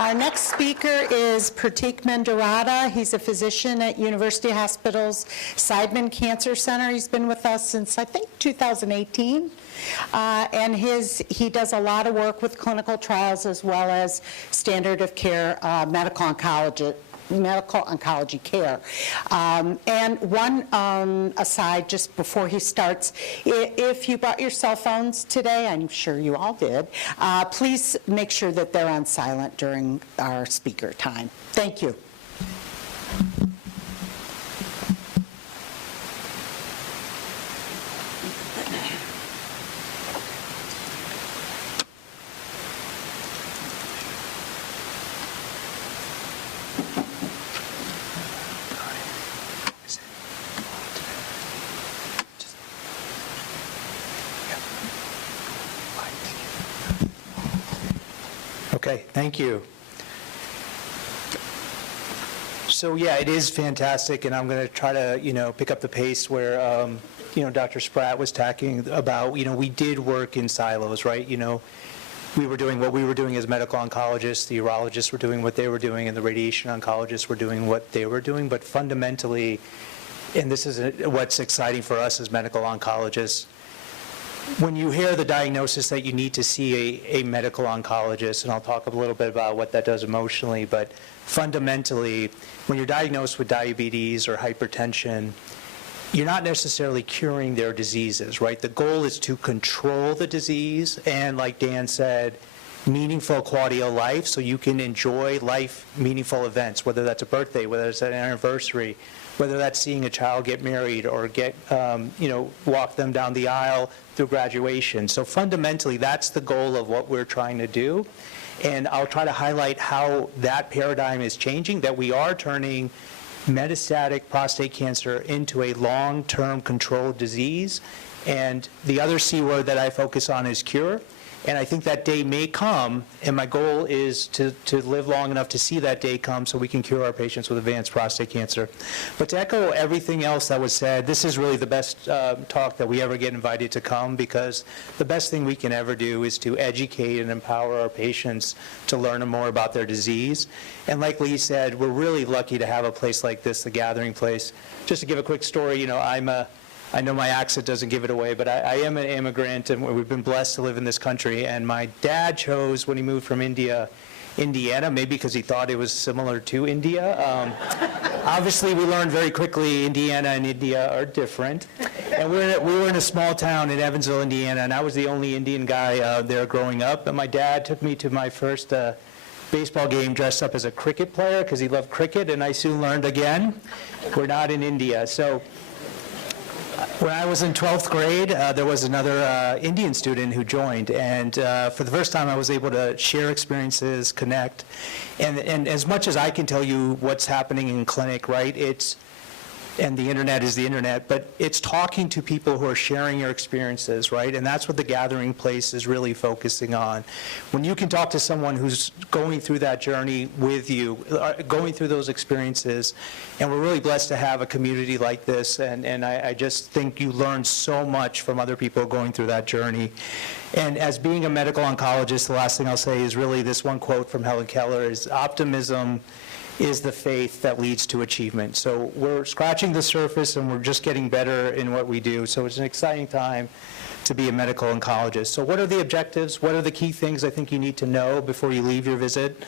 Our next speaker is Prateek Mendiratta. He's a physician at University Hospital's Seidman Cancer Center. He's been with us since, I think, 2018. And he does a lot of work with clinical trials as well as standard of care medical oncology care. And one aside, just before he starts, if you brought your cell phones today, I'm sure you all did, please make sure that they're on silent during our speaker time. Thank you. Okay, thank you. So yeah, it is fantastic, and I'm going to try to, pick up the pace where, Dr. Spratt was talking about, we did work in silos, right? We were doing what we were doing as medical oncologists, the urologists were doing what they were doing, and the radiation oncologists were doing what they were doing. But fundamentally, and this is what's exciting for us as medical oncologists, when you hear the diagnosis that you need to see a medical oncologist, and I'll talk a little bit about what that does emotionally, but fundamentally, when you're diagnosed with diabetes or hypertension, you're not necessarily curing their diseases, right? The goal is to control the disease and, like Dan said, meaningful quality of life so you can enjoy life meaningful events, whether that's a birthday, whether it's an anniversary, whether that's seeing a child get married or get, walk them down the aisle through graduation. So fundamentally, that's the goal of what we're trying to do. And I'll try to highlight how that paradigm is changing, that we are turning metastatic prostate cancer into a long-term controlled disease. And the other C word that I focus on is cure. And I think that day may come, and my goal is to live long enough to see that day come so we can cure our patients with advanced prostate cancer. But to echo everything else that was said, this is really the best talk that we ever get invited to come, because the best thing we can ever do is to educate and empower our patients to learn more about their disease. And like Lee said, we're really lucky to have a place like this, the Gathering Place. Just to give a quick story, I know my accent doesn't give it away, but I am an immigrant, and we've been blessed to live in this country. And my dad chose, when he moved from Indiana, maybe because he thought it was similar to India. Obviously, we learned very quickly Indiana and India are different. And we were in a small town in Evansville, Indiana, and I was the only Indian guy there growing up. And my dad took me to my first baseball game dressed up as a cricket player because he loved cricket, and I soon learned again, we're not in India. So when I was in 12th grade, there was another Indian student who joined, and for the first time I was able to share experiences, connect, and as much as I can tell you what's happening in clinic, right, and the internet is the internet, but it's talking to people who are sharing your experiences, right? And that's what the Gathering Place is really focusing on. When you can talk to someone who's going through that journey with you, going through those experiences, and we're really blessed to have a community like this, and I just think you learn so much from other people going through that journey. And as being a medical oncologist, the last thing I'll say is really this one quote from Helen Keller is, optimism is the faith that leads to achievement. So we're scratching the surface and we're just getting better in what we do. So it's an exciting time to be a medical oncologist. So what are the objectives? What are the key things I think you need to know before you leave your visit?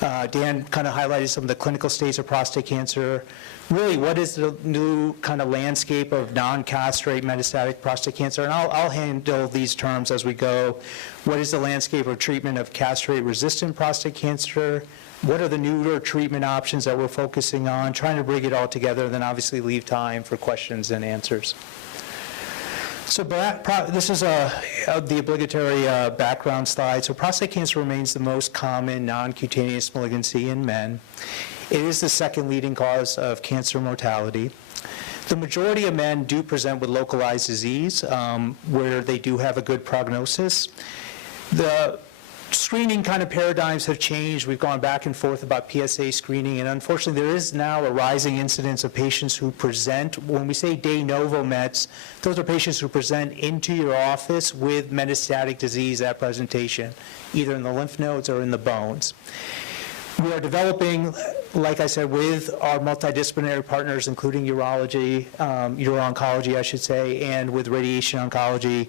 Dan kind of highlighted some of the clinical stages of prostate cancer. Really, what is the new kind of landscape of non-castrate metastatic prostate cancer? And I'll handle these terms as we go. What is the landscape of treatment of castrate-resistant prostate cancer? What are the newer treatment options that we're focusing on? Trying to bring it all together, and then obviously leave time for questions and answers. So this is the obligatory background slide. So prostate cancer remains the most common non-cutaneous malignancy in men. It is the second leading cause of cancer mortality. The majority of men do present with localized disease, where they do have a good prognosis. The screening kind of paradigms have changed. We've gone back and forth about PSA screening, and unfortunately there is now a rising incidence of patients who present, when we say de novo mets, those are patients who present into your office with metastatic disease at presentation, either in the lymph nodes or in the bones. We are developing, like I said, with our multidisciplinary partners, including urology, uro-oncology, I should say, and with radiation oncology,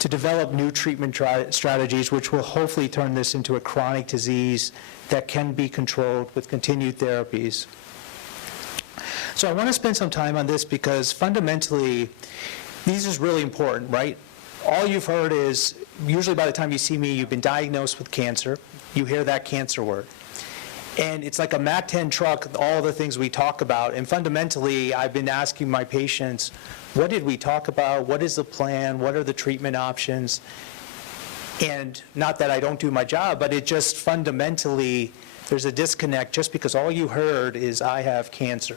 to develop new treatment strategies which will hopefully turn this into a chronic disease that can be controlled with continued therapies. So I want to spend some time on this because fundamentally, these is really important, right? All you've heard is, usually by the time you see me, you've been diagnosed with cancer. You hear that cancer word. And it's like a Mac 10 truck, all the things we talk about. And fundamentally, I've been asking my patients, what did we talk about? What is the plan? What are the treatment options? And not that I don't do my job, but it just fundamentally, there's a disconnect just because all you heard is I have cancer.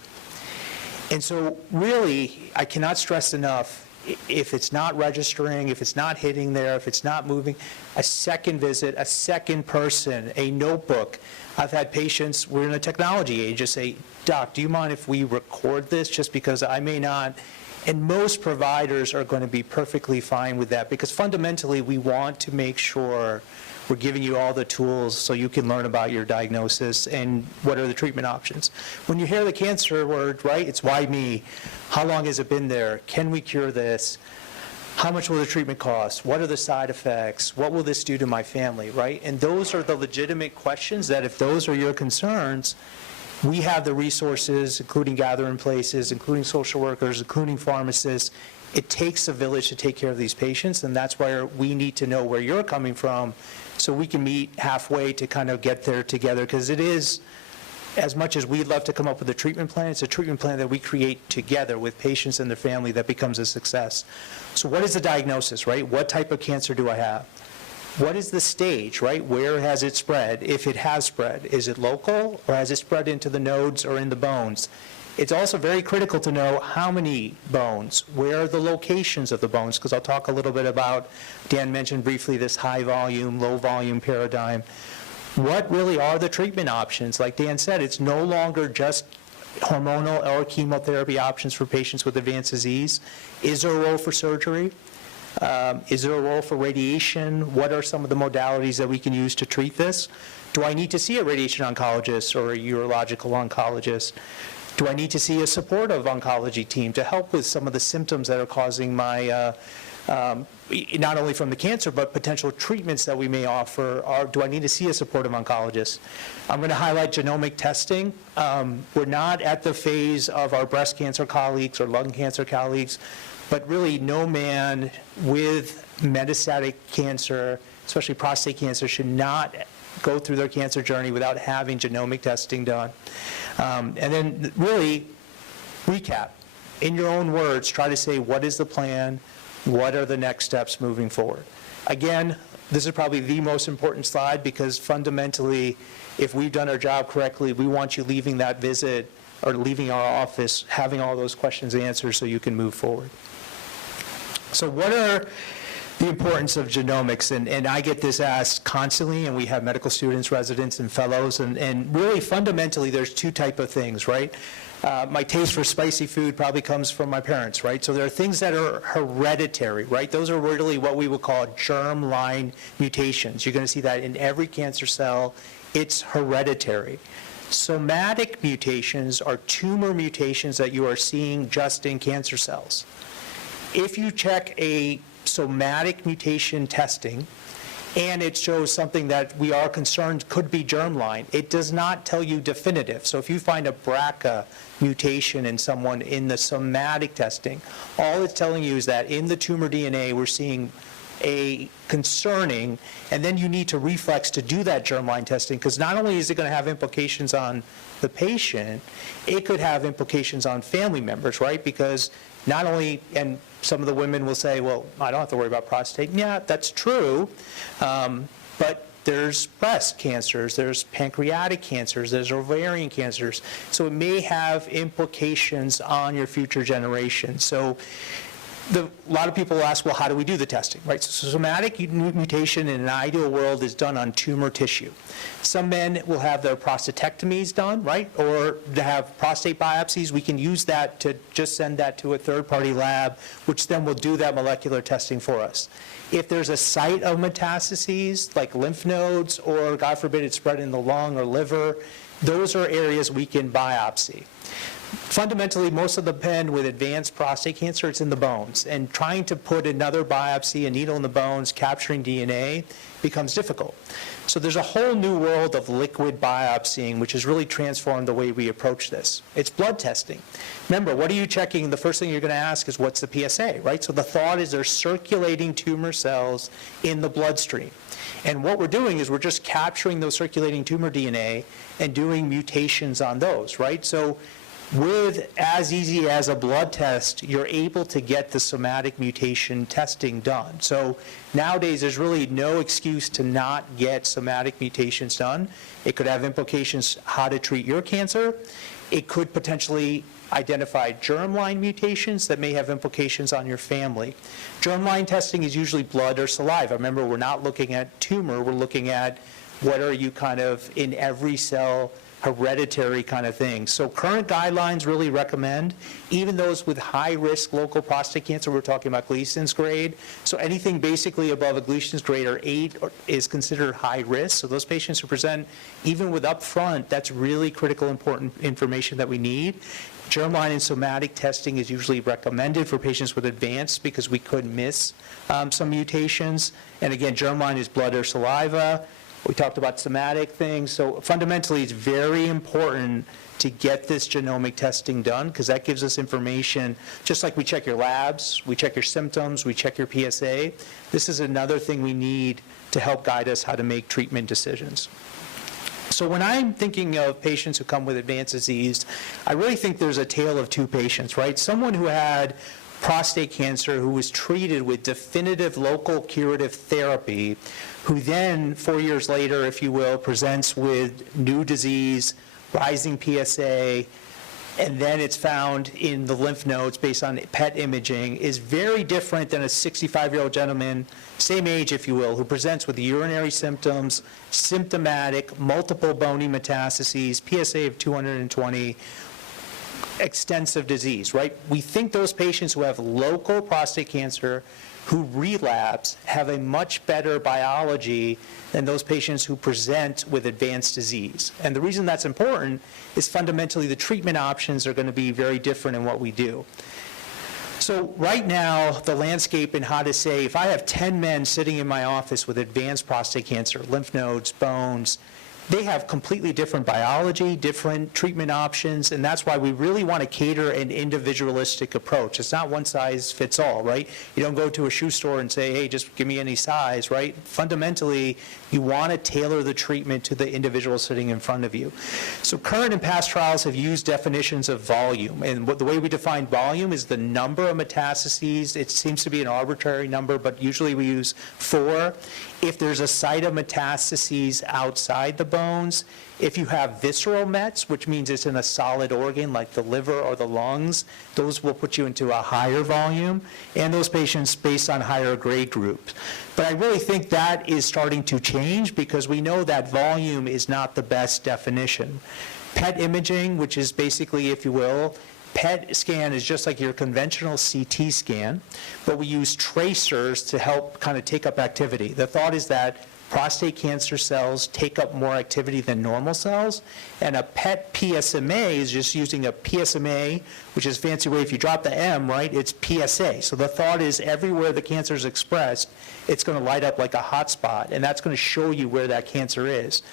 And so really, I cannot stress enough, if it's not registering, if it's not hitting there, if it's not moving, a second visit, a second person, a notebook. I've had patients, we're in a technology age, just say, Doc, do you mind if we record this just because I may not? And most providers are going to be perfectly fine with that because fundamentally we want to make sure we're giving you all the tools so you can learn about your diagnosis and what are the treatment options. When you hear the cancer word, right, it's why me? How long has it been there? Can we cure this? How much will the treatment cost? What are the side effects? What will this do to my family, right? And those are the legitimate questions that if those are your concerns, we have the resources, including gathering places, including social workers, including pharmacists. It takes a village to take care of these patients, and that's where we need to know where you're coming from so we can meet halfway to kind of get there together, because it is, as much as we'd love to come up with a treatment plan, it's a treatment plan that we create together with patients and their family that becomes a success. So what is the diagnosis, right? What type of cancer do I have? What is the stage, right? Where has it spread, if it has spread? Is it local, or has it spread into the nodes or in the bones? It's also very critical to know how many bones, where are the locations of the bones, because I'll talk a little bit about, Dan mentioned briefly this high volume, low volume paradigm. What really are the treatment options? Like Dan said, it's no longer just hormonal or chemotherapy options for patients with advanced disease. Is there a role for surgery? Is there a role for radiation? What are some of the modalities that we can use to treat this? Do I need to see a radiation oncologist or a urological oncologist? Do I need to see a supportive oncology team to help with some of the symptoms that are causing my, not only from the cancer, but potential treatments that we may offer? Or do I need to see a supportive oncologist? I'm going to highlight genomic testing. We're not at the phase of our breast cancer colleagues or lung cancer colleagues, but really no man with metastatic cancer, especially prostate cancer, should not go through their cancer journey without having genomic testing done. And then really recap. In your own words, try to say, what is the plan? What are the next steps moving forward? Again, this is probably the most important slide because fundamentally, if we've done our job correctly, we want you leaving that visit or leaving our office having all those questions answered so you can move forward. So what are the importance of genomics? And I get this asked constantly, and we have medical students, residents, and fellows, and really fundamentally there's two type of things, right? My taste for spicy food probably comes from my parents, right? So there are things that are hereditary, right? Those are really what we would call germline mutations. You're going to see that in every cancer cell. It's hereditary. Somatic mutations are tumor mutations that you are seeing just in cancer cells. If you check a somatic mutation testing, and it shows something that we are concerned could be germline, it does not tell you definitive. So if you find a BRCA mutation in someone in the somatic testing, all it's telling you is that in the tumor DNA we're seeing a concerning, and then you need to reflex to do that germline testing, because not only is it going to have implications on the patient, it could have implications on family members, right? Because not only, and some of the women will say, well, I don't have to worry about prostate. Yeah, that's true, but there's breast cancers, there's pancreatic cancers, there's ovarian cancers, so it may have implications on your future generations. So a lot of people ask, well, how do we do the testing, right? So somatic mutation in an ideal world is done on tumor tissue. Some men will have their prostatectomies done, right? Or to have prostate biopsies, we can use that to just send that to a third-party lab, which then will do that molecular testing for us. If there's a site of metastases, like lymph nodes, or God forbid it's spread in the lung or liver, those are areas we can biopsy. Fundamentally, most of the men with advanced prostate cancer, it's in the bones. And trying to put another biopsy, a needle in the bones, capturing DNA, becomes difficult. So there's a whole new world of liquid biopsying, which has really transformed the way we approach this. It's blood testing. Remember, what are you checking? The first thing you're going to ask is, what's the PSA, right? So the thought is there's circulating tumor cells in the bloodstream. And what we're doing is we're just capturing those circulating tumor DNA and doing mutations on those, right? So with as easy as a blood test, you're able to get the somatic mutation testing done. So nowadays, there's really no excuse to not get somatic mutations done. It could have implications how to treat your cancer. It could potentially identify germline mutations that may have implications on your family. Germline testing is usually blood or saliva. Remember, we're not looking at tumor. We're looking at what are you kind of in every cell, hereditary kind of thing. So current guidelines really recommend, even those with high-risk local prostate cancer, we're talking about Gleason's grade. So anything basically above a Gleason's grade or 8 is considered high risk. So those patients who present, even with upfront, that's really critical, important information that we need. Germline and somatic testing is usually recommended for patients with advanced because we could miss some mutations. And again, germline is blood or saliva. We talked about somatic things. So fundamentally, it's very important to get this genomic testing done because that gives us information, just like we check your labs, we check your symptoms, we check your PSA. This is another thing we need to help guide us how to make treatment decisions. So when I'm thinking of patients who come with advanced disease, I really think there's a tale of two patients, right? Someone who had prostate cancer who was treated with definitive local curative therapy, who then 4 years later, if you will, presents with new disease, rising PSA, and then it's found in the lymph nodes based on PET imaging, is very different than a 65-year-old gentleman, same age if you will, who presents with urinary symptoms, symptomatic, multiple bony metastases, PSA of 220, extensive disease, right? We think those patients who have local prostate cancer who relapse have a much better biology than those patients who present with advanced disease. And the reason that's important is fundamentally the treatment options are going to be very different in what we do. So right now, the landscape in how to say, if I have 10 men sitting in my office with advanced prostate cancer, lymph nodes, bones, they have completely different biology, different treatment options, and that's why we really want to cater an individualistic approach. It's not one size fits all, right? You don't go to a shoe store and say, hey, just give me any size, right? Fundamentally, you want to tailor the treatment to the individual sitting in front of you. So current and past trials have used definitions of volume, and the way we define volume is the number of metastases. It seems to be an arbitrary number, but usually we use 4. If there's a site of metastases outside the bones, if you have visceral mets, which means it's in a solid organ like the liver or the lungs, those will put you into a higher volume, and those patients based on higher grade groups. But I really think that is starting to change because we know that volume is not the best definition. PET imaging, which is basically, if you will, PET scan is just like your conventional CT scan, but we use tracers to help kind of take up activity. The thought is that prostate cancer cells take up more activity than normal cells, and a PET PSMA is just using a PSMA, which is a fancy way, if you drop the M, right, it's PSA. So the thought is everywhere the cancer is expressed, it's going to light up like a hot spot, and that's going to show you where that cancer is.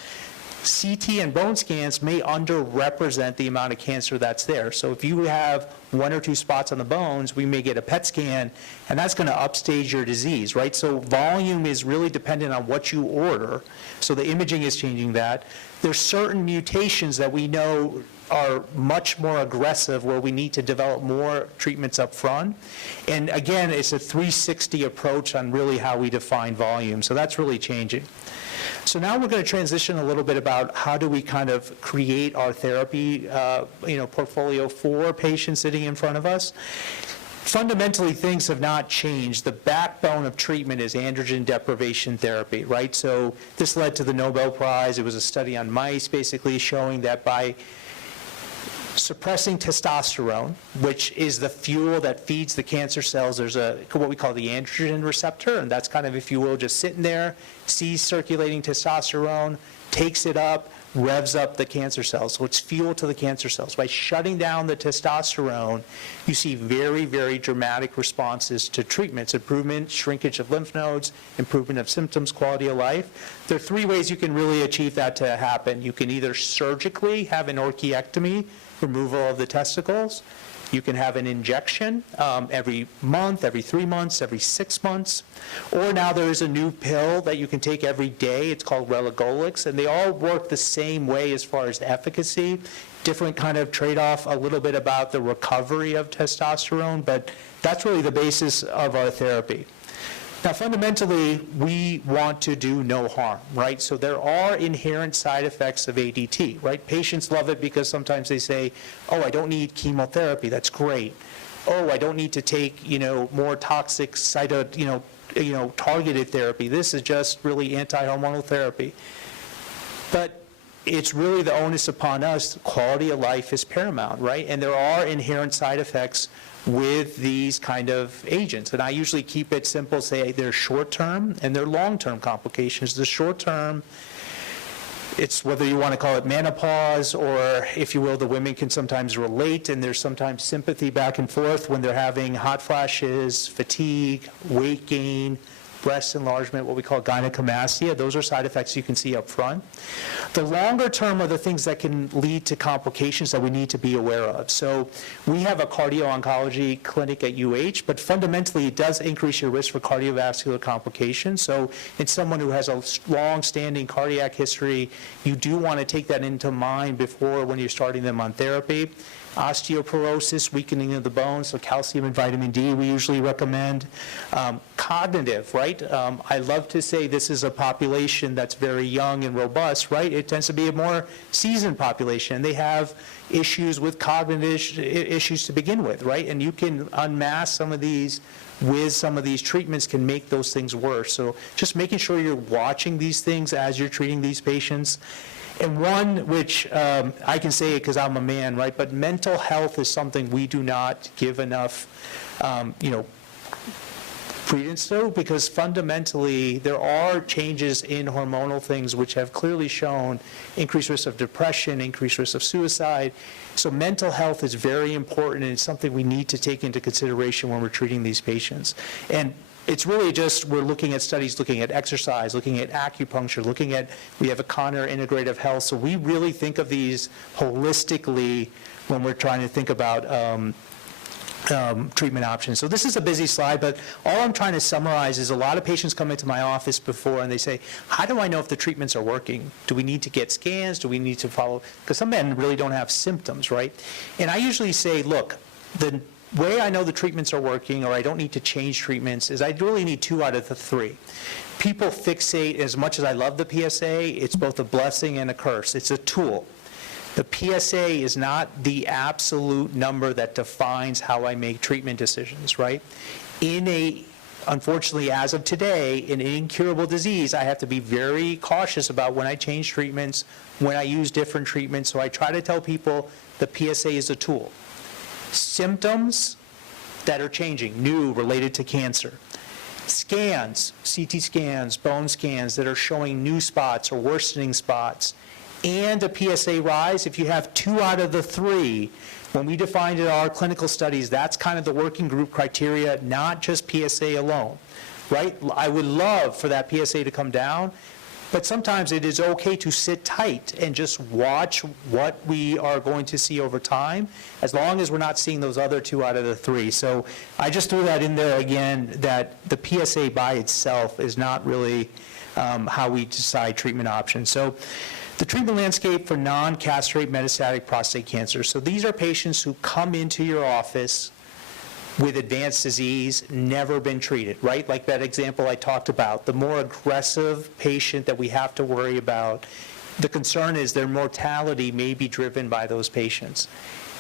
CT and bone scans may underrepresent the amount of cancer that's there. So if you have 1 or 2 spots on the bones, we may get a PET scan, and that's going to upstage your disease, right? So volume is really dependent on what you order. So the imaging is changing that. There's certain mutations that we know are much more aggressive where we need to develop more treatments up front. And again, it's a 360 approach on really how we define volume. So that's really changing. So now we're going to transition a little bit about how do we kind of create our therapy portfolio for patients sitting in front of us. fundamentally, things have not changed. The backbone of treatment is androgen deprivation therapy, right? So this led to the Nobel Prize. It was a study on mice, basically showing that by suppressing testosterone, which is the fuel that feeds the cancer cells, there's what we call the androgen receptor, and that's kind of, if you will, just sitting there, sees circulating testosterone, takes it up, revs up the cancer cells. So it's fuel to the cancer cells. By shutting down the testosterone, you see very, very dramatic responses to treatments: improvement, shrinkage of lymph nodes, improvement of symptoms, quality of life. There are three ways you can really achieve that to happen. You can either surgically have an orchiectomy, removal of the testicles. You can have an injection every month, every 3 months, every 6 months. Or now there is a new pill that you can take every day. It's called relugolix, and they all work the same way as far as efficacy. Different kind of trade-off, a little bit about the recovery of testosterone, but that's really the basis of our therapy. Now, fundamentally, we want to do no harm, right? So there are inherent side effects of ADT, right? Patients love it because sometimes they say, oh, I don't need chemotherapy. That's great. Oh, I don't need to take, more toxic targeted therapy. This is just really anti-hormonal therapy. But it's really the onus upon us. Quality of life is paramount, right? And there are inherent side effects with these kind of agents. And I usually keep it simple, say they're short-term and they're long-term complications. The short-term, it's whether you want to call it menopause, or if you will, the women can sometimes relate, and there's sometimes sympathy back and forth when they're having hot flashes, fatigue, weight gain, breast enlargement, what we call gynecomastia. Those are side effects you can see up front. The longer term are the things that can lead to complications that we need to be aware of. So we have a cardio-oncology clinic at UH, but fundamentally it does increase your risk for cardiovascular complications. So in someone who has a long-standing cardiac history, you do want to take that into mind before when you're starting them on therapy. Osteoporosis, weakening of the bones, so calcium and vitamin D we usually recommend. Cognitive, right? I love to say this is a population that's very young and robust, right? It tends to be a more seasoned population. They have issues with cognitive issues to begin with, right? And you can unmask some of these with some of these treatments can make those things worse. So just making sure you're watching these things as you're treating these patients. And one which I can say it because I'm a man, right? But mental health is something we do not give enough, credence to, because fundamentally there are changes in hormonal things which have clearly shown increased risk of depression, increased risk of suicide. So mental health is very important, and it's something we need to take into consideration when we're treating these patients. And it's really just, we're looking at studies, looking at exercise, looking at acupuncture, we have a Connor Integrative Health. So we really think of these holistically when we're trying to think about treatment options. So this is a busy slide, but all I'm trying to summarize is a lot of patients come into my office before and they say, how do I know if the treatments are working? Do we need to get scans? Do we need to follow? Because some men really don't have symptoms, right? And I usually say, look, the way I know the treatments are working, or I don't need to change treatments, is I really need 2 out of the 3. People fixate, as much as I love the PSA, it's both a blessing and a curse. It's a tool. The PSA is not the absolute number that defines how I make treatment decisions, right? Unfortunately, as of today, in an incurable disease, I have to be very cautious about when I change treatments, when I use different treatments. So I try to tell people the PSA is a tool. Symptoms that are changing, new, related to cancer. Scans, CT scans, bone scans that are showing new spots or worsening spots. And a PSA rise, if you have 2 out of the 3, when we defined in our clinical studies, that's kind of the working group criteria, not just PSA alone, right? I would love for that PSA to come down, but sometimes it is okay to sit tight and just watch what we are going to see over time, as long as we're not seeing those other 2 out of the 3. So I just threw that in there again, that the PSA by itself is not really how we decide treatment options. So the treatment landscape for non-castrate metastatic prostate cancer. So these are patients who come into your office with advanced disease, never been treated, right? Like that example I talked about, the more aggressive patient that we have to worry about, the concern is their mortality may be driven by those patients.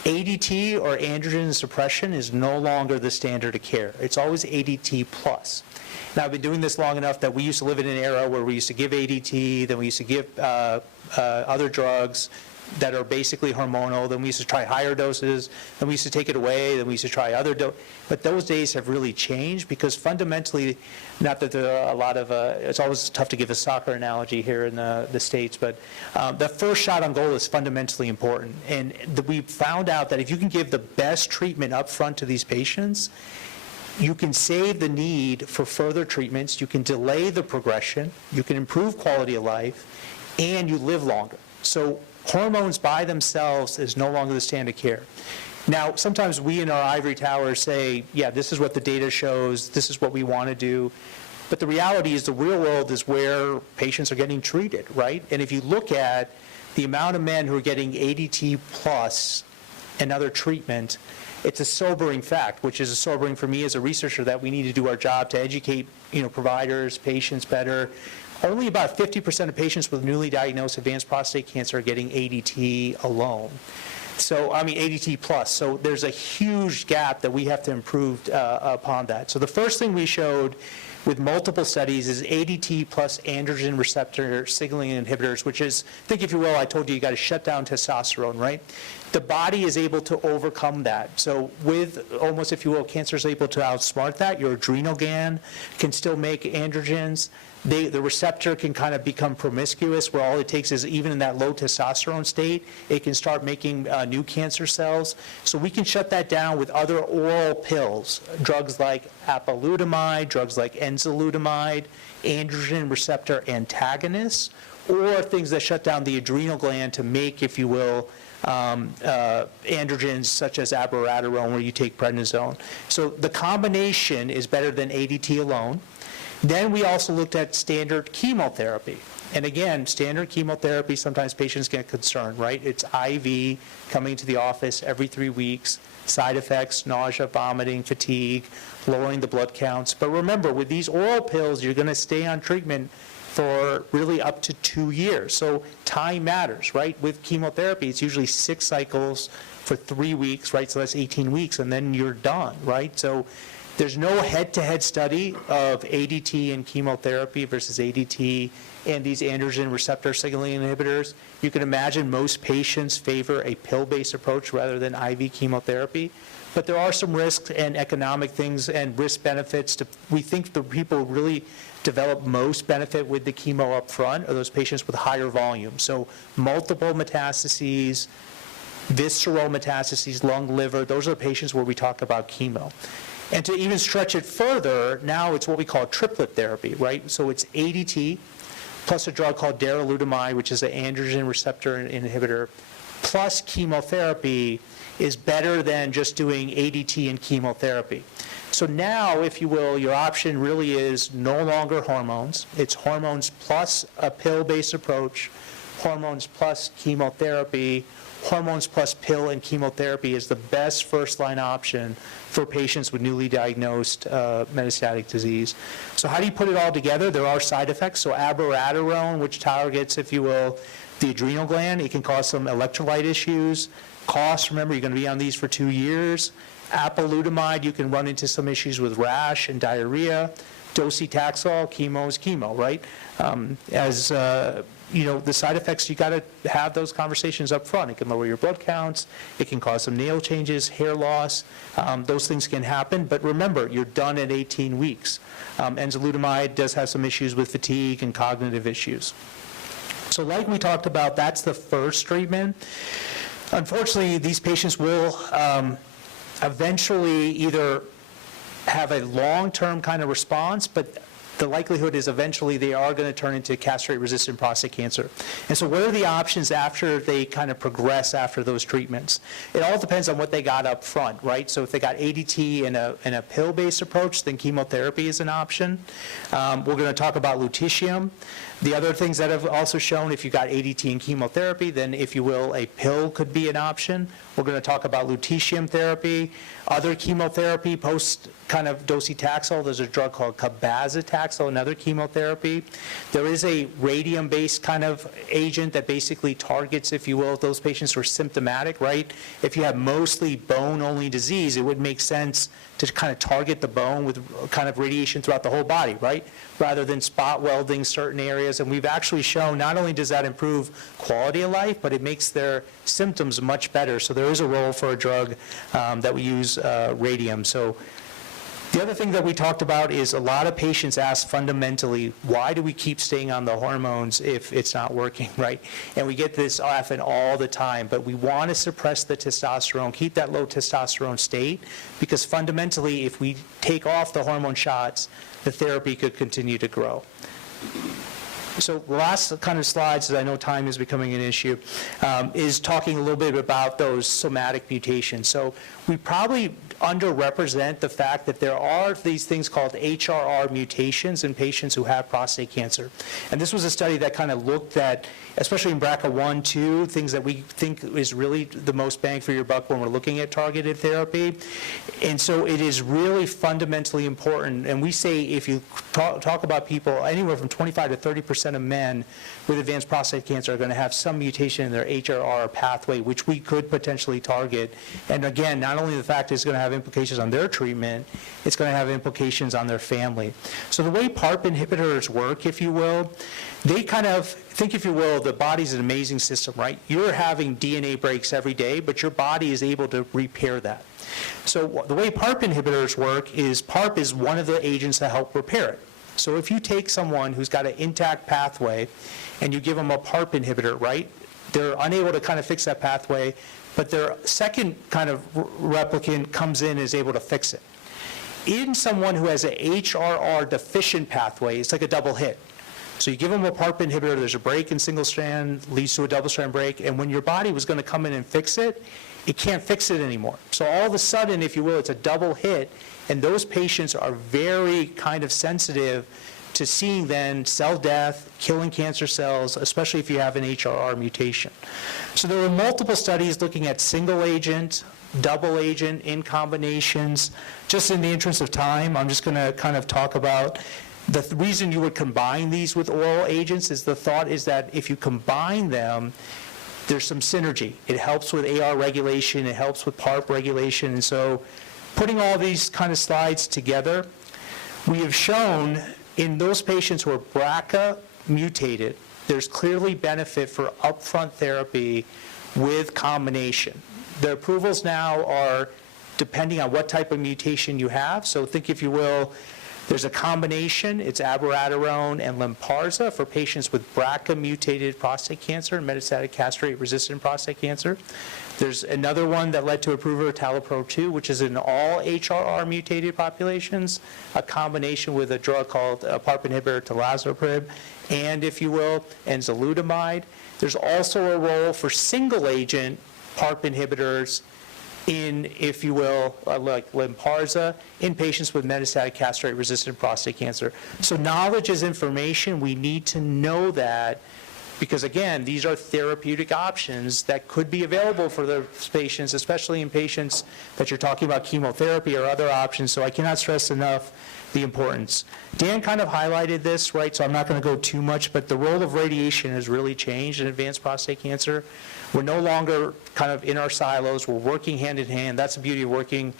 ADT or androgen suppression is no longer the standard of care. It's always ADT plus. Now, I've been doing this long enough that we used to live in an era where we used to give ADT, then we used to give other drugs that are basically hormonal, then we used to try higher doses, then we used to take it away, then we used to try other doses. But those days have really changed because fundamentally, not that there are a lot of, it's always tough to give a soccer analogy here in the States, but the first shot on goal is fundamentally important. And we found out that if you can give the best treatment up front to these patients, you can save the need for further treatments, you can delay the progression, you can improve quality of life, and you live longer. So hormones by themselves is no longer the standard of care. Now, sometimes we in our ivory tower say, yeah, this is what the data shows, this is what we want to do. But the reality is the real world is where patients are getting treated, right? And if you look at the amount of men who are getting ADT plus and other treatment, it's a sobering fact, which is sobering for me as a researcher, that we need to do our job to educate, providers, patients better. Only about 50% of patients with newly diagnosed advanced prostate cancer are getting ADT alone. So, ADT plus. So there's a huge gap that we have to improve upon that. So the first thing we showed with multiple studies is ADT plus androgen receptor signaling inhibitors, which is, think if you will, I told you got to shut down testosterone, right? The body is able to overcome that. So with almost, if you will, cancer is able to outsmart that. Your adrenal gland can still make androgens. The receptor can kind of become promiscuous, where all it takes is, even in that low testosterone state, it can start making new cancer cells. So we can shut that down with other oral pills, drugs like apalutamide, drugs like enzalutamide, androgen receptor antagonists, or things that shut down the adrenal gland to make, if you will, androgens such as abiraterone, where you take prednisone. So the combination is better than ADT alone. Then we also looked at standard chemotherapy. And again, standard chemotherapy, sometimes patients get concerned, right? It's IV, coming to the office every 3 weeks, side effects, nausea, vomiting, fatigue, lowering the blood counts. But remember, with these oral pills, you're going to stay on treatment for really up to 2 years. So time matters, right? With chemotherapy, it's usually 6 cycles for 3 weeks, right? So that's 18 weeks, and then you're done, right? So there's no head-to-head study of ADT and chemotherapy versus ADT and these androgen receptor signaling inhibitors. You can imagine most patients favor a pill-based approach rather than IV chemotherapy. But there are some risks and economic things and risk benefits. We think the people who really develop most benefit with the chemo up front are those patients with higher volume. So multiple metastases, visceral metastases, lung, liver, those are patients where we talk about chemo. And to even stretch it further, now it's what we call triplet therapy, right? So it's ADT plus a drug called darolutamide, which is an androgen receptor inhibitor, plus chemotherapy is better than just doing ADT and chemotherapy. So now, if you will, your option really is no longer hormones. It's hormones plus a pill-based approach, hormones plus chemotherapy. Hormones plus pill and chemotherapy is the best first-line option for patients with newly diagnosed metastatic disease. So how do you put it all together? There are side effects. So abiraterone, which targets, if you will, the adrenal gland, it can cause some electrolyte issues. Cost, remember, you're going to be on these for 2 years. Apalutamide, you can run into some issues with rash and diarrhea. Docetaxel, chemo is chemo, right? The side effects, you got to have those conversations up front. It can lower your blood counts. It can cause some nail changes, hair loss. Those things can happen. But remember, you're done at 18 weeks. Enzalutamide does have some issues with fatigue and cognitive issues. So like we talked about, that's the first treatment. Unfortunately, these patients will eventually either have a long-term kind of response, but the likelihood is eventually they are going to turn into castrate-resistant prostate cancer. And so what are the options after they kind of progress after those treatments? It all depends on what they got up front, right? So if they got ADT in a pill-based approach, then chemotherapy is an option. We're going to talk about lutetium. The other things that have also shown, if you got ADT and chemotherapy, then, if you will, a pill could be an option. We're going to talk about lutetium therapy, other chemotherapy, post kind of docetaxel. There's a drug called cabazitaxel paclitaxel, another chemotherapy. There is a radium-based kind of agent that basically targets, if you will, those patients who are symptomatic, right? If you have mostly bone-only disease, it would make sense to kind of target the bone with kind of radiation throughout the whole body, right? Rather than spot welding certain areas. And we've actually shown not only does that improve quality of life, but it makes their symptoms much better. So there is a role for a drug that we use, radium. So the other thing that we talked about is a lot of patients ask fundamentally, why do we keep staying on the hormones if it's not working, right? And we get this often all the time, but we want to suppress the testosterone, keep that low testosterone state, because fundamentally, if we take off the hormone shots, the therapy could continue to grow. So the last kind of slides, as I know time is becoming an issue, is talking a little bit about those somatic mutations. So we probably underrepresent the fact that there are these things called HRR mutations in patients who have prostate cancer. And this was a study that kind of looked at, especially in BRCA1, 2, things that we think is really the most bang for your buck when we're looking at targeted therapy. And so it is really fundamentally important. And we say if you talk about people, anywhere from 25 to 30% of men with advanced prostate cancer are going to have some mutation in their HRR pathway, which we could potentially target. And again, not only the fact it's going to have implications on their treatment, it's going to have implications on their family. So the way PARP inhibitors work, if you will, they kind of, think if you will, the body's an amazing system, right? You're having DNA breaks every day, but your body is able to repair that. So the way PARP inhibitors work is PARP is one of the agents that help repair it. So if you take someone who's got an intact pathway and you give them a PARP inhibitor, right, they're unable to kind of fix that pathway, but their second kind of replicant comes in and is able to fix it. In someone who has an HRR deficient pathway, it's like a double hit. So you give them a PARP inhibitor, there's a break in single strand, leads to a double strand break, and when your body was going to come in and fix it, it can't fix it anymore. So all of a sudden, if you will, it's a double hit, and those patients are very kind of sensitive to seeing then cell death, killing cancer cells, especially if you have an HRR mutation. So there were multiple studies looking at single agent, double agent, in combinations. Just in the interest of time, I'm just going to kind of talk about the reason you would combine these with oral agents is the thought is that if you combine them, there's some synergy. It helps with AR regulation, it helps with PARP regulation, and so putting all these kind of slides together, we have shown in those patients who are BRCA mutated, there's clearly benefit for upfront therapy with combination. The approvals now are depending on what type of mutation you have, so think, if you will, there's a combination, it's abiraterone and Lynparza for patients with BRCA-mutated prostate cancer and metastatic castrate-resistant prostate cancer. There's another one that led to approval, Talipro-2, which is in all HRR-mutated populations, a combination with a drug called a PARP inhibitor, talazoparib, and, if you will, enzalutamide. There's also a role for single-agent PARP inhibitors in, if you will, like Lynparza, in patients with metastatic castrate-resistant prostate cancer. So knowledge is information. We need to know that because, again, these are therapeutic options that could be available for the patients, especially in patients that you're talking about chemotherapy or other options. So I cannot stress enough the importance. Dan kind of highlighted this, right, so I'm not going to go too much, but the role of radiation has really changed in advanced prostate cancer. We're no longer kind of in our silos. We're working hand in hand. That's the beauty of working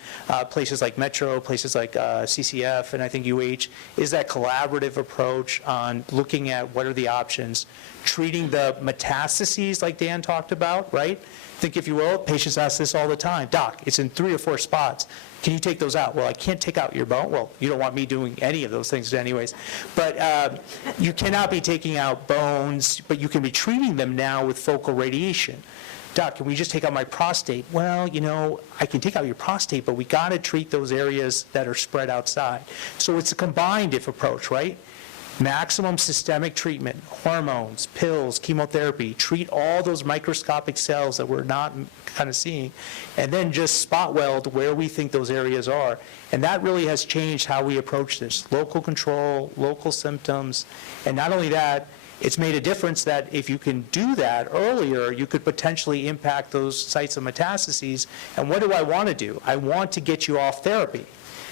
places like Metro, places like CCF, and I think UH, is that collaborative approach on looking at what are the options, treating the metastases like Dan talked about, right? Think, if you will, patients ask this all the time. Doc, it's in 3 or 4 spots. Can you take those out? Well, I can't take out your bone. Well, you don't want me doing any of those things anyways. But you cannot be taking out bones, but you can be treating them now with focal radiation. Doc, can we just take out my prostate? Well, you know, I can take out your prostate, but we got to treat those areas that are spread outside. So it's a combined approach, right? Maximum systemic treatment, hormones, pills, chemotherapy, treat all those microscopic cells that we're not kind of seeing, and then just spot weld where we think those areas are. And that really has changed how we approach this. Local control, local symptoms, and not only that, it's made a difference that if you can do that earlier, you could potentially impact those sites of metastases. And what do I want to do? I want to get you off therapy.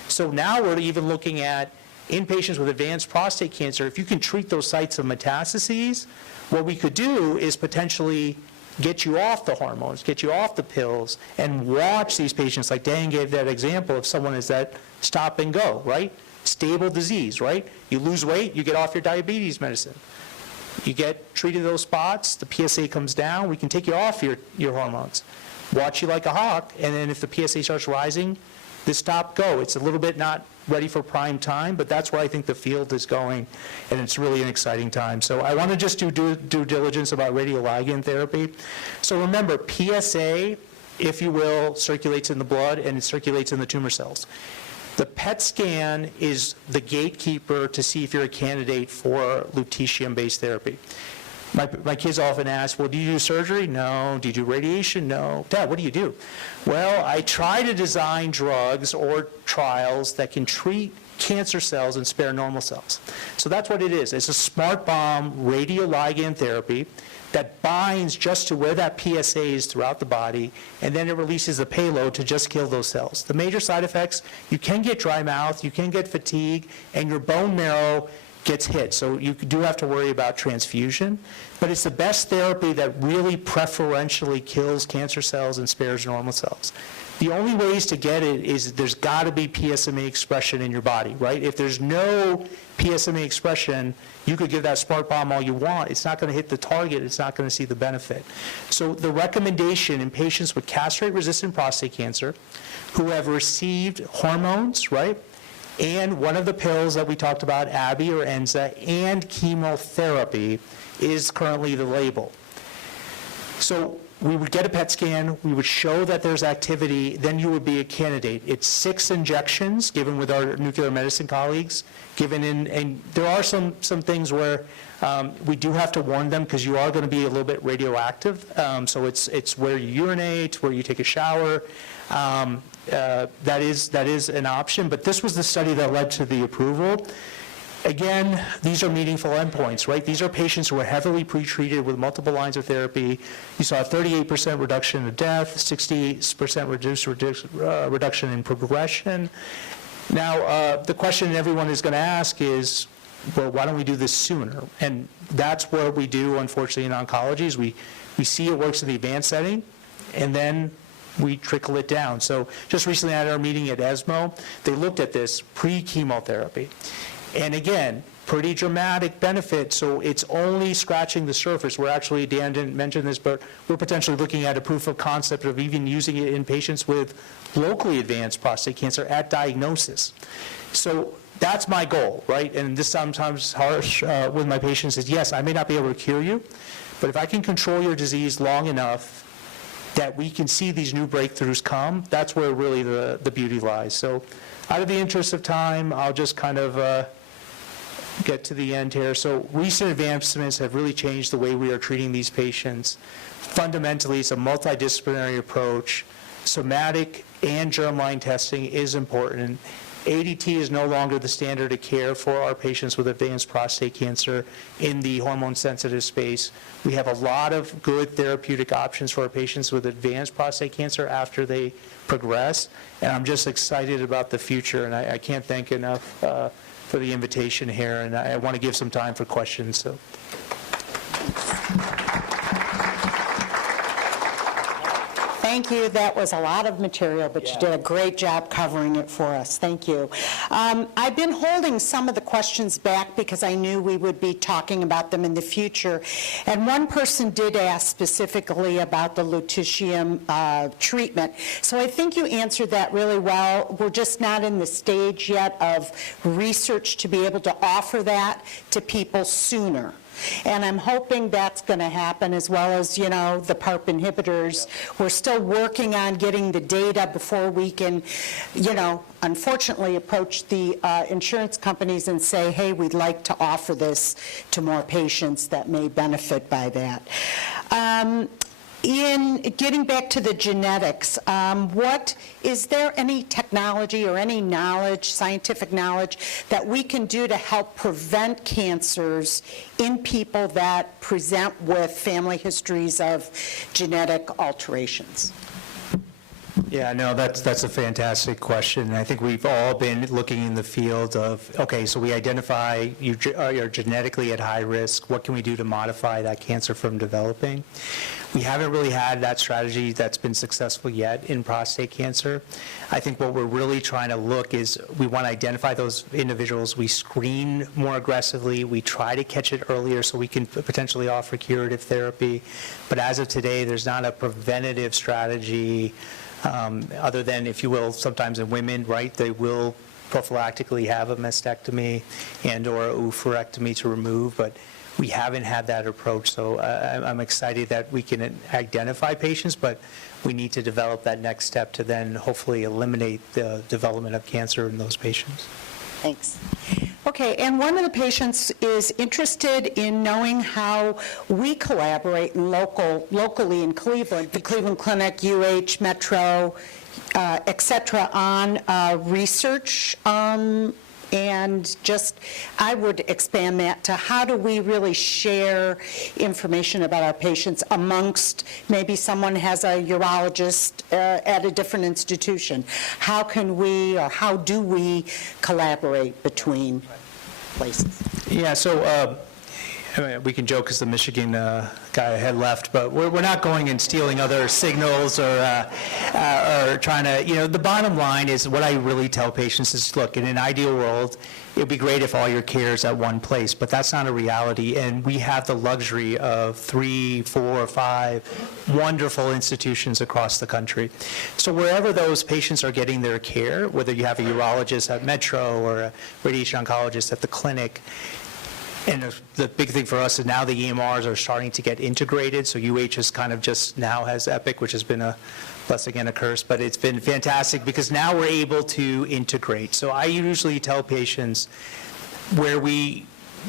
So now we're even looking at in patients with advanced prostate cancer, if you can treat those sites of metastases, what we could do is potentially get you off the hormones, get you off the pills, and watch these patients, like Dan gave that example of someone is that stop and go, right? Stable disease, right? You lose weight, you get off your diabetes medicine. You get treated those spots, the PSA comes down, we can take you off your hormones. Watch you like a hawk, and then if the PSA starts rising, the stop go. It's a little bit not ready for prime time, but that's where I think the field is going, and it's really an exciting time. So I want to just do due diligence about radioligand therapy. So remember, PSA, if you will, circulates in the blood and it circulates in the tumor cells. The PET scan is the gatekeeper to see if you're a candidate for lutetium-based therapy. My kids often ask, well, do you do surgery? No. Do you do radiation? No. Dad, what do you do? Well, I try to design drugs or trials that can treat cancer cells and spare normal cells. So that's what it is. It's a smart bomb radioligand therapy that binds just to where that PSA is throughout the body, and then it releases a payload to just kill those cells. The major side effects, you can get dry mouth, you can get fatigue, and your bone marrow gets hit. So you do have to worry about transfusion, but it's the best therapy that really preferentially kills cancer cells and spares normal cells. The only ways to get it is there's got to be PSMA expression in your body, right? If there's no PSMA expression, you could give that smart bomb all you want. It's not going to hit the target. It's not going to see the benefit. So the recommendation in patients with castrate-resistant prostate cancer who have received hormones, right, and one of the pills that we talked about, Abi or Enza, and chemotherapy is currently the label. So we would get a PET scan, we would show that there's activity, then you would be a candidate. It's 6 injections given with our nuclear medicine colleagues, given in, and there are some things where we do have to warn them because you are going to be a little bit radioactive. So it's where you urinate, where you take a shower. That is an option, but this was the study that led to the approval. Again, these are meaningful endpoints, right? These are patients who are heavily pretreated with multiple lines of therapy. You saw a 38% reduction in death, 60% reduction in progression. Now, the question everyone is going to ask is, well, why don't we do this sooner? And that's what we do, unfortunately, in oncology, is we see it works in the advanced setting, and then we trickle it down. So just recently at our meeting at ESMO, they looked at this pre-chemotherapy. And again, pretty dramatic benefit, so it's only scratching the surface. We're actually, Dan didn't mention this, but we're potentially looking at a proof of concept of even using it in patients with locally advanced prostate cancer at diagnosis. So that's my goal, right? And this sometimes harsh with my patients is, yes, I may not be able to cure you, but if I can control your disease long enough that we can see these new breakthroughs come, that's where really the beauty lies. So out of the interest of time, I'll just kind of get to the end here. So recent advancements have really changed the way we are treating these patients. Fundamentally, it's a multidisciplinary approach. Somatic and germline testing is important. ADT is no longer the standard of care for our patients with advanced prostate cancer in the hormone-sensitive space. We have a lot of good therapeutic options for our patients with advanced prostate cancer after they progress, and I'm just excited about the future, and I can't thank enough for the invitation here, and I want to give some time for questions. So. Thank you. That was a lot of material, but you did a great job covering it for us. Thank you. I've been holding some of the questions back because I knew we would be talking about them in the future. And one person did ask specifically about the lutetium treatment. So I think you answered that really well. We're just not in the stage yet of research to be able to offer that to people sooner. And I'm hoping that's going to happen, as well as, you know, the PARP inhibitors. We're still working on getting the data before we can, you know, unfortunately approach the insurance companies and say, hey, we'd like to offer this to more patients that may benefit by that. In getting back to the genetics, is there any technology or any knowledge, scientific knowledge, that we can do to help prevent cancers in people that present with family histories of genetic alterations? Yeah, no, that's a fantastic question. And I think we've all been looking in the field of, okay, so we identify you're genetically at high risk. What can we do to modify that cancer from developing? We haven't really had that strategy that's been successful yet in prostate cancer. I think what we're really trying to look is we want to identify those individuals. We screen more aggressively. We try to catch it earlier so we can potentially offer curative therapy. But as of today, there's not a preventative strategy other than, if you will, sometimes in women, right, they will prophylactically have a mastectomy and or a oophorectomy to remove, but we haven't had that approach. So I'm excited that we can identify patients, but we need to develop that next step to then hopefully eliminate the development of cancer in those patients. Thanks. Okay, and one of the patients is interested in knowing how we collaborate locally in Cleveland, the Cleveland Clinic, UH, Metro, et cetera, on research. And just, I would expand that to how do we really share information about our patients amongst, maybe someone has a urologist at a different institution. How can we, or how do we collaborate between places? Yeah, so I mean, we can joke because the Michigan guy had left, but we're not going and stealing other signals or trying to, the bottom line is what I really tell patients is, look, in an ideal world, it would be great if all your care is at one place, but that's not a reality, and we have the luxury of 3, 4, 5 wonderful institutions across the country. So wherever those patients are getting their care, whether you have a urologist at Metro or a radiation oncologist at the clinic, and the big thing for us is now the EMRs are starting to get integrated, so UH is kind of just now has Epic, which has been a blessing and a curse, but it's been fantastic because now we're able to integrate. So I usually tell patients where we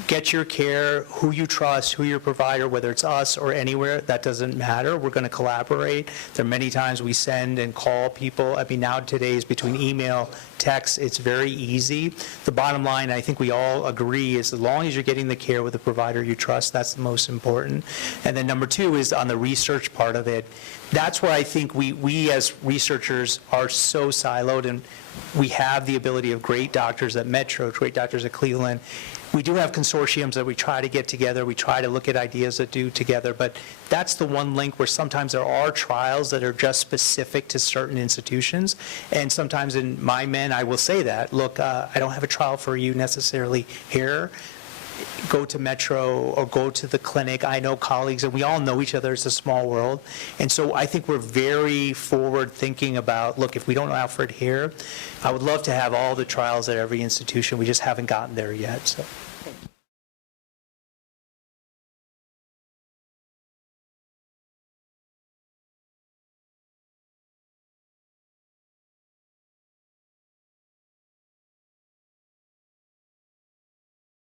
get your care, who you trust, who your provider, whether it's us or anywhere, that doesn't matter. We're going to collaborate. There are many times we send and call people. I mean, nowadays between email, text, it's very easy. The bottom line, I think we all agree, is as long as you're getting the care with a provider you trust, that's the most important. And then number 2 is on the research part of it. That's where I think we as researchers are so siloed, and we have the ability of great doctors at Metro, great doctors at Cleveland. We do have consortiums that we try to get together. We try to look at ideas that do together, but that's the one link where sometimes there are trials that are just specific to certain institutions, and sometimes in my men, I will say that, look, I don't have a trial for you necessarily here. Go to Metro or go to the clinic. I know colleagues, and we all know each other. It's a small world. And so I think we're very forward thinking about, look, if we don't offer it here, I would love to have all the trials at every institution. We just haven't gotten there yet. So.